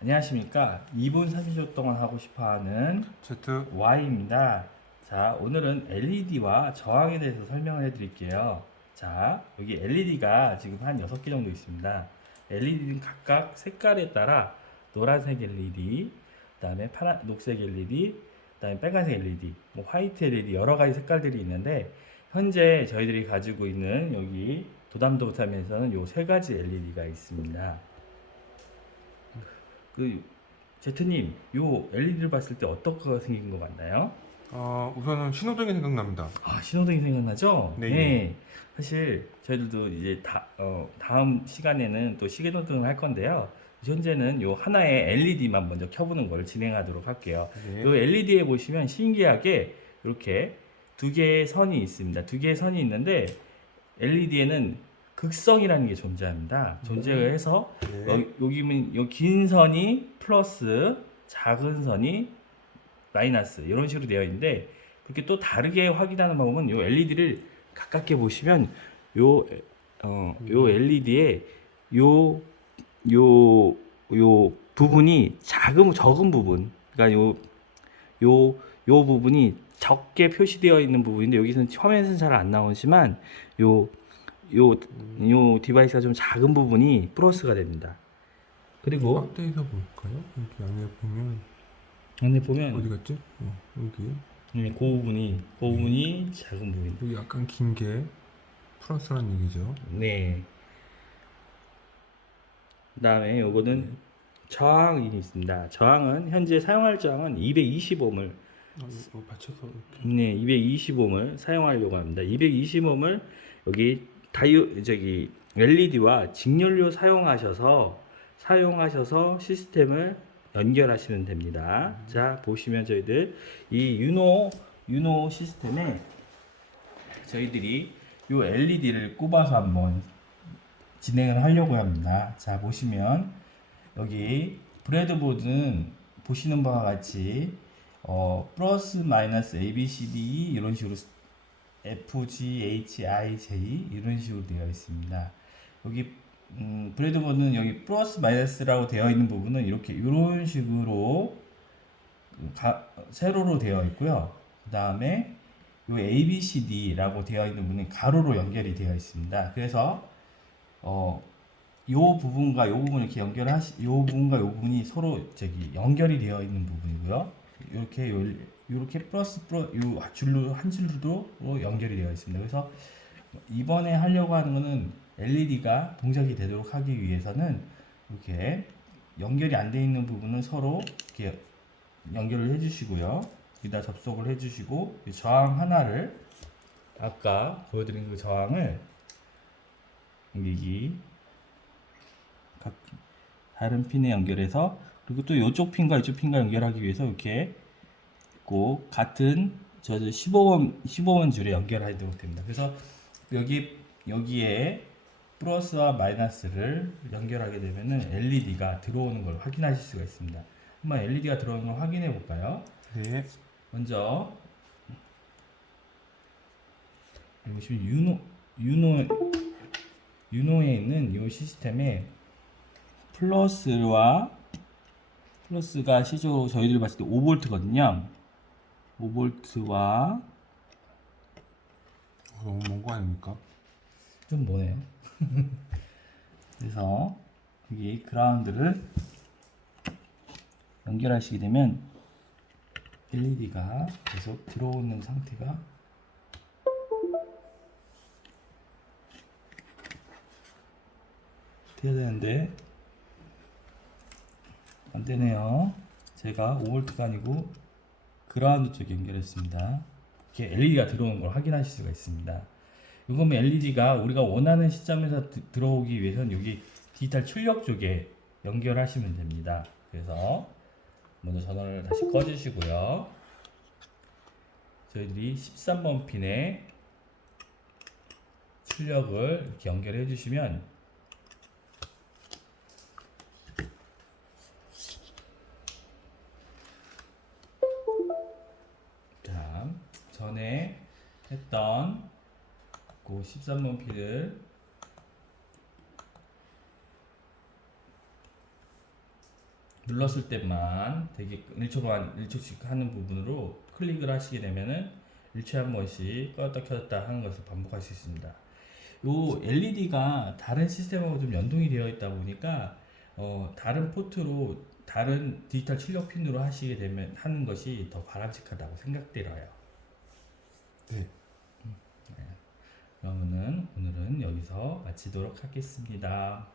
안녕하십니까. 2분 30초 동안 하고 싶어 하는 Z Y입니다. 자, 오늘은 LED와 저항에 대해서 설명을 해 드릴게요. 자, 여기 LED가 지금 한 6개 정도 있습니다. LED는 각각 색깔에 따라 노란색 LED, 그 다음에 파란 녹색 LED, 그 다음에 빨간색 LED, 뭐 화이트 LED 여러 가지 색깔들이 있는데 현재 저희들이 가지고 있는 여기 도담도 부타면서는 요 세 가지 LED가 있습니다. 그 제트님, 요 LED를 봤을 때 거가 생긴 것 같나요? 어, 우선은 신호등이 생각납니다. 아 신호등이 생각나죠? 네. 사실 저희들도 이제 다, 어, 다음 시간에는 또 시계노등을 할 건데요. 현재는 요 하나의 LED만 먼저 켜보는 걸 진행하도록 할게요. 네. 요 LED에 보시면 신기하게 이렇게 두 개의 선이 있습니다. 두 개의 선이 있는데 LED에는 극성이라는 게 존재합니다. 존재를 해서 네. 여기, 여기는 요긴 선이 플러스 작은 선이 마이너스 이런 식으로 되어 있는데 그렇게 또 다르게 확인하는 방법은 요 LED를 가깝게 보시면 요 어, 요 LED에 요 요, 요 부분이 작은 적은 부분 그러니까 요 요, 요 부분이 적게 표시되어 있는 부분인데 여기서는 화면에서는 잘 안 나오지만 요, 요, 요 디바이스가 좀 작은 부분이 플러스가 됩니다. 그리고 확대해서 볼까요? 여기 안에 보면 안에 보면 어디 갔지? 어, 여기 네, 그 부분이 그 부분이 작은 부분. 여기 약간 긴 게 플러스란 얘기죠. 네. 그다음에 요거는 저항이 있습니다. 저항은 현재 사용할 저항은 220옴을 아, 이거 받쳐서 이렇게. 네, 220옴을 사용하려고 합니다. 220옴을 여기 다이오 저기 LED와 직연료 사용하셔서 사용하셔서 시스템을 연결하시면 됩니다. 자, 보시면 저희들 이 유노 유노 시스템에 저희들이 요 LED를 꼽아서 한번 진행을 하려고 합니다. 자, 보시면 여기 브레드보드는 보시는 바와 같이 어, 플러스 마이너스 A, B, C, D E 이런 식으로 F, G, H, I, J 이런 식으로 되어 있습니다. 여기 음, 브레드보드는 여기 플러스 마이너스라고 되어 있는 부분은 이렇게 이런 식으로 가, 세로로 되어 있고요. 그 다음에 요 A, B, C, D라고 되어 있는 부분이 가로로 연결이 되어 있습니다. 그래서 어, 요 부분과 요 부분 이렇게 연결하시, 요 부분과 요 부분이 서로 저기 연결이 되어 있는 부분이고요. 이렇게 요, 이렇게 플러스 플러 요 줄로 한 줄로 연결이 되어 있습니다. 그래서 이번에 하려고 하는 거는 LED가 동작이 되도록 하기 위해서는 이렇게 연결이 안 돼 있는 부분은 서로 이렇게 연결을 해주시고요. 여기다 접속을 해주시고 이 저항 하나를 아까 보여드린 그 저항을 여기 각 다른 핀에 연결해서 그리고 또 이쪽 핀과 이쪽 핀과 연결하기 위해서 이렇게 꼭 같은 저 15원 15원 줄에 연결하도록 됩니다. 그래서 여기 여기에 플러스와 마이너스를 연결하게 되면은 LED가 들어오는 걸 확인하실 수가 있습니다. 한번 LED가 들어오는 걸 확인해 볼까요? 네. 먼저 보시면 유노 유노 유노에 있는 이 시스템에 플러스와 플러스가 시적으로 저희들이 봤을 때 5볼트거든요. 5볼트와 어, 너무 먼 거 아닙니까? 좀 뭐네. 그래서 여기 그라운드를 연결하시게 되면 LED가 계속 들어오는 상태가 돼야 되는데 안 되네요. 제가 5V가 아니고 그라운드 쪽에 연결했습니다. 이렇게 LED가 들어오는 걸 확인하실 수가 있습니다. 이거면 LED가 우리가 원하는 시점에서 드- 들어오기 위해서는 여기 디지털 출력 쪽에 연결하시면 됩니다. 그래서 먼저 전원을 다시 꺼주시고요. 저희들이 13번 핀에 출력을 이렇게 연결해 주시면 전에 했던 그 13번 핀을 눌렀을 때만 되게 1초만 1초씩 하는 부분으로 클릭을 하시게 되면은 일주일에 한 번씩 껐다 켰다 하는 것을 반복할 수 있습니다. 요 LED가 다른 시스템하고 좀 연동이 되어 있다 보니까 어, 다른 포트로 다른 디지털 출력 핀으로 하시게 되면 하는 것이 더 바람직하다고 생각되어요. 네. 그러면은 오늘은 여기서 마치도록 하겠습니다.